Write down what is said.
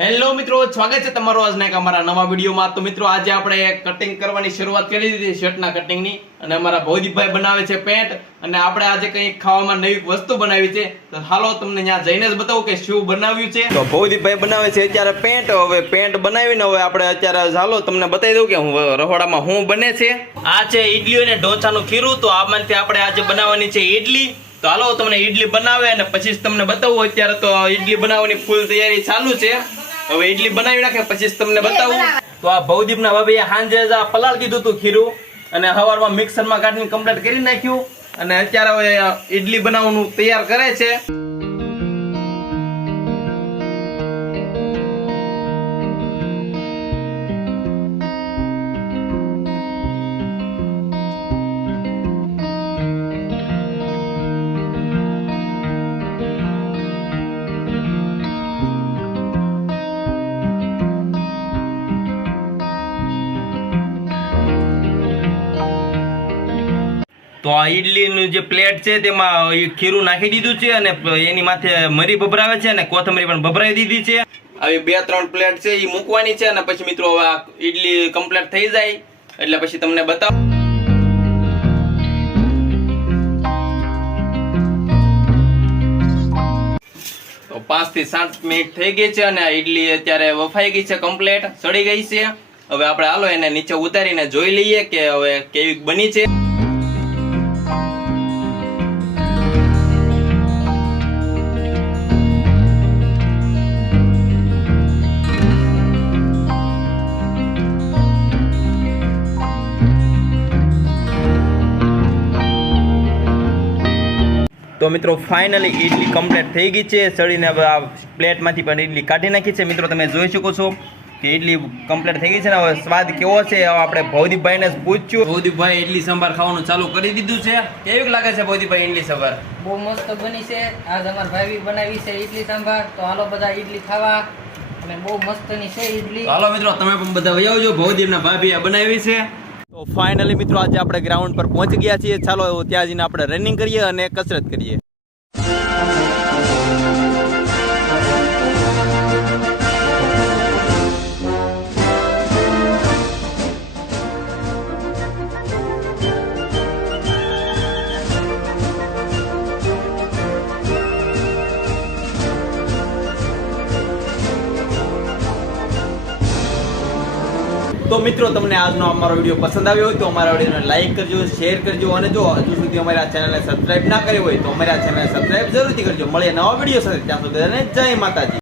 Hello મિત્રો સ્વાગત છે તમારું આજના એક અમારા નવા વિડીયોમાં. તો મિત્રો આજે આપણે કટિંગ કરવાની શરૂઆત કરી દીધી શર્ટના કટિંગની અને અમારા ભૌદીપભાઈ બનાવે છે પેન્ટ. અને આપણે આજે કંઈક ખાવામાં નવી વસ્તુ બનાવી છે. તો હાલો તમને ત્યાં જઈને જ બતાવું કે શું બનાવ્યું છે. તો ભૌદીપભાઈ બનાવે છે અત્યારે પેન્ટ. હવે પેન્ટ બનાવીને હવે આપણે અત્યારે હાલો તમને બતાવી દઉં કે હું રહોડામાં હું બને છે. આ છે ઈડલી અને ઢોસાનું ખીરું. તો આમાંથી આપણે આજે બનાવવાની છે ઈડલી. તો હાલો તમને ઈડલી બનાવે અને પછી તમને બતાવું. અત્યારે તો ઈડલી બનાવવાની ફૂલ તૈયારી ચાલુ છે. હવે ઈડલી બનાવી નાખે પછી તમને બતાવું. તો આ ભવદીપના ભાભીએ સાંજે જ આ પલાળ દીધું હતું ખીરું અને સવારમાં મિક્સરમાં કાઢીને કમ્પ્લીટ કરી નાખ્યું અને અત્યારે હવે ઈડલી બનાવવાનું તૈયાર કરે છે. તો આ ઈડલીનું જે પ્લેટ છે તેમાં ખીરું નાખી દીધું છે અને એની માથે મરી ભભરાવે છે અને કોથમરી પણ ભભરાવી દીધી છે. આવી બે ત્રણ પ્લેટ છે એ મૂકવાની છે અને પછી મિત્રો હવે આ કમ્પ્લીટ થઈ જાય એટલે પછી તમને બતાવું પાંચથી સાત મિનિટ થઈ ગઈ છે અને ઈડલી અત્યારે વફાઈ ગઈ છે કમ્પ્લીટ, સડી ગઈ છે. હવે આપણે હાલો એને નીચે ઉતારીને જોઈ લઈએ કે હવે કેવી બની છે. તો મિત્રો ફાઇનલી ઈડલી કમ્પ્લીટ થઈ ગઈ છે. સળીને હવે આ પ્લેટમાંથી પણ ઈડલી કાઢી નાખી છે. મિત્રો તમે જોઈ શકો છો કે ઇડલી કમ્પ્લીટ થઈ ગઈ છે ને હવે સ્વાદ કેવો છે હવે આપણે ભૌદીપભાઈને પૂછ્યું ભૌદીપભાઈ ઇડલી સંભાર ખાવાનું ચાલુ કરી દીધું છે. કેવી લાગે છે ભૌદીપભાઈ ઈડલી સંભાર? બહુ મસ્ત બની છે. આજ અમારા ભાભી બનાવી છે ઈડલી સાંભાર. તો હાલો બધા ઈડલી ખાવા. અને બહુ મસ્તની છે ઈડલી. હાલો મિત્રો તમે પણ બધા વહી આવજો ભૌદીપના ભાભીએ બનાવી છે. તો ફાઇનલી મિત્રો આજે આપણે ગ્રાઉન્ડ પર પહોંચી ગયા છીએ. ચાલો ત્યાં જઈને આપણે રનિંગ કરીએ અને કસરત કરીએ. તો મિત્રો, તમને આજનો અમારો વીડિયો પસંદ આવ્યો હોય તો અમારા વિડીયોને લાઈક કરજો શેર કરજો અને જો હજુ સુધી અમારી આ ચેનલને સબસ્ક્રાઇબ ના કરી હોય તો અમારી આ ચેનલને સબસ્ક્રાઇબ જરૂરથી કરજો. મળીએ નવા વીડિયો સાથે. ત્યાં સુધી જય માતાજી.